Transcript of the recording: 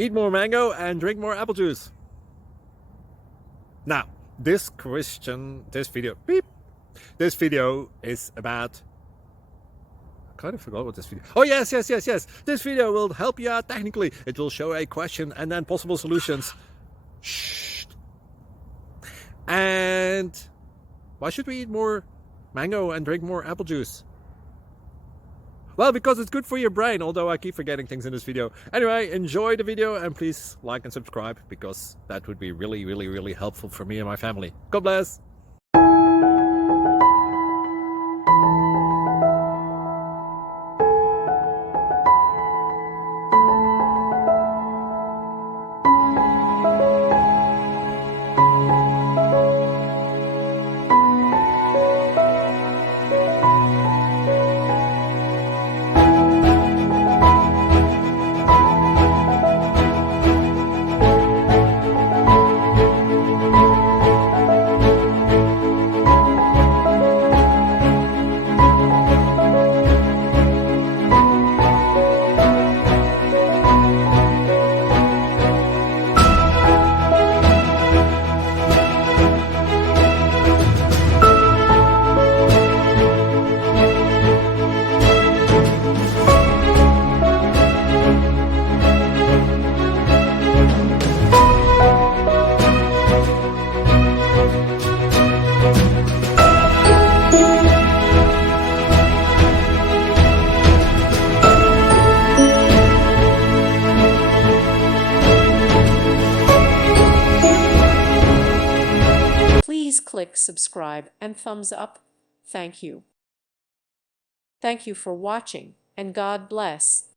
Eat more mango and drink more apple juice. Now, this video is about... I kind of forgot what this video... Oh, yes. This video will help you out technically. It will show a question and then possible solutions. Shh. And why should we eat more mango and drink more apple juice? Well, because it's good for your brain, although I keep forgetting things in this video. Anyway, enjoy the video and please like and subscribe, because that would be really helpful for me and my family. God bless! Please click subscribe and thumbs up. Thank you. Thank you for watching, and God bless.